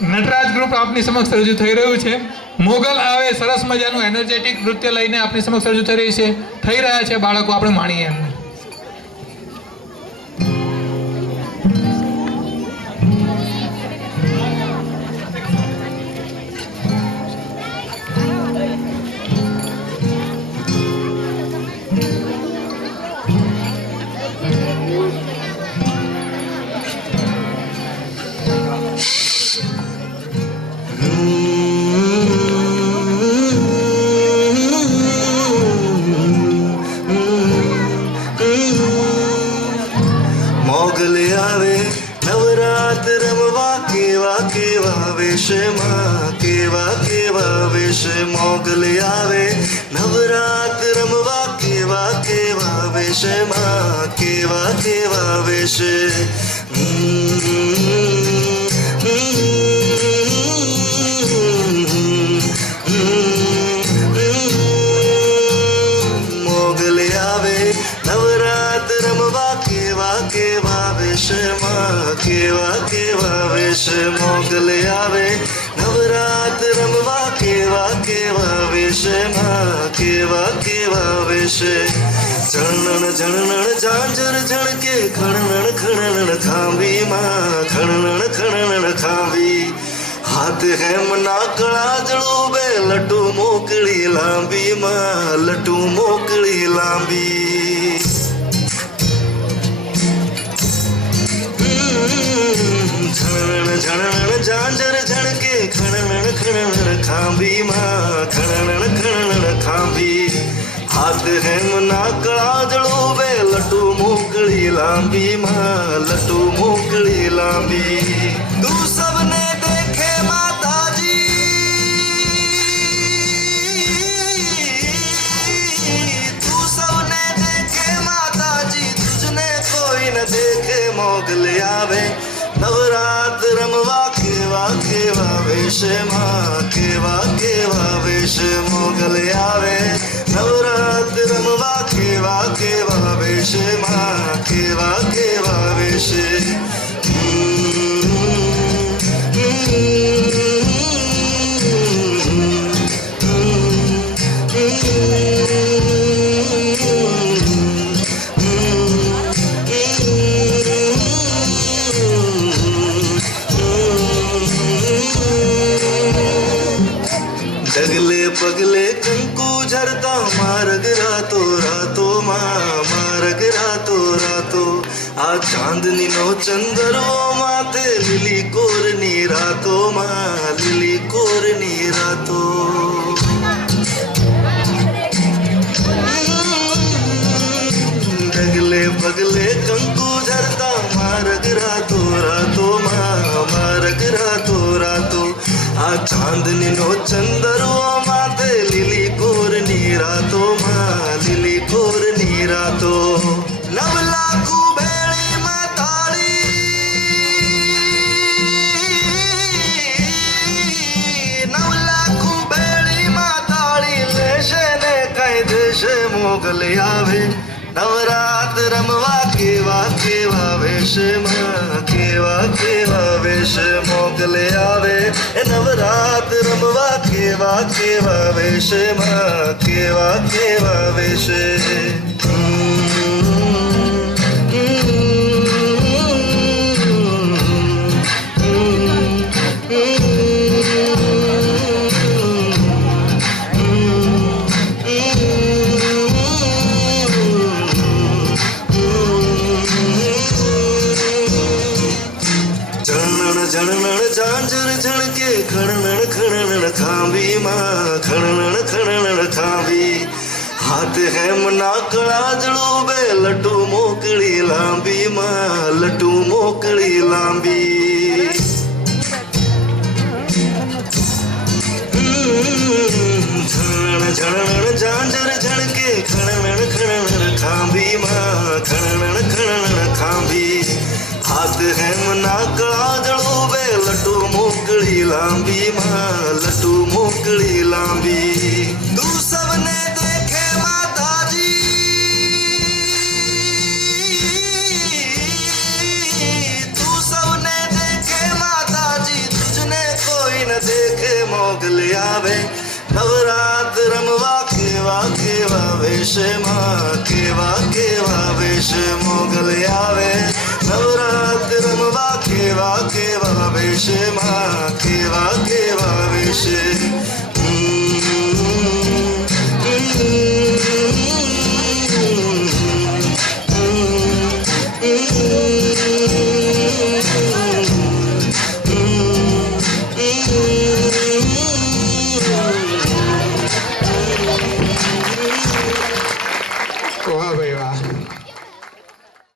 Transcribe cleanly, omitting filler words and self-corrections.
નટરાજ ગ્રુપ આપની સમક્ષ રજૂ થઈ રહ્યું છે. મોગલ આવે સરસ મજાનું એનર્જેટિક નૃત્ય લઈને આપની સમક્ષ રજૂ થઈ રહ્યા છે બાળકો. આપણે માણીએ એમને. મોગલ આવે નવરાત રમવા કેવા કેવા વેશમાં કેવા કેવા વેશ મોગલ આવે નવરાત રમવા કેવા કેવા વેશમાં કેવા કેવા વેશ મોગલ આવે નવરાત રમવા કેવા કેવા વેશમાં કેવા કેવા વેશ મોગલ આવે નવરાત રમવા કેવા કેવા વેશમાં કેવા કેવા વેશ ઝણણ ઝણણ ઝાંઝર ઝણકે ખણણ ખણણ ખાંભીમાં ખણણ ખણણ ખાંભી હાથ હેમના કળાજળો બે લટુ મોકળી લાંબીમાં લટુ મોકળી લાંબી ઝણણ ઝણણ ઝાંઝર ઝણકે ખણણ ખણણ ખાંભીમાં ખણણ ખણણ ખાંભી હાથ હેમના કળાજળો બે લટુ મોકળી લાંબીમાં લટુ મોકળી લાંબી તું સબને દેખે માતાજી તું સબને દેખે માતાજી તુજને કોઈ ન દેખે મોગલ આવે નવરાત રમવા કેવા કેવા વેશમાં કેવા કેવા વેશ મોગલ આવે નવરાત રમવા કેવા કેવા વેશમાં કેવા કેવા વેશ डगले पगले कंकु झरता मार्ग रातो रातो मार्ग रातो रातो आ चांदनी नो चंदरो माथे લીલી કોરની રાતો લીલી કોરની રાતો डगले पगले कंकु झरता मार्ग रातो रातो मार्ग रातो रातो आ चांदनी नो चंदरो माथे લીલી કોરની રાતો લીલી કોરની રાતો નવલાખુ ભેળી માં તાળી નવલાખુ ભેળી માં તાળી લેશે ને કઈ દેશે મોગલ આવે નવરાત રમવા કેવા કેવા વેશમાં કેવા કેવા વેશ મોગલ આવે નવરાત રમવા કેવા કેવા વેશમાં કેવા કેવા વેશ ઝણણ ઝાંઝર ઝણકે ખણણ ખણણ ખાંભીમાં ખણણ ખણણ ખાંભી હાથ હેમના કળાજળો બે લટુ મોકળી લાંબીમાં લટુ મોકળી લાંબી ઝણણ ઝણણ ઝાંઝર ઝણકે ખણણ ખણણ ખાંભીમાં ખણણ ખણણ ખાંભી હાથ હેમના કળાજળો બે લટુ મોકળી લાંબીમાં લટુ મોકળી લાંબી તું સબને દેખે માતાજી તું સબને દેખે માતાજી તુજને મોગલ આવે નવરાત રમવા કેવા કેવા વેશમાં કેવા કેવા વેશ મોગલ આવે નવરાત રમવા કેવા કેવા વેશમાં કેવા કેવા વેશ વાહ ભાઈ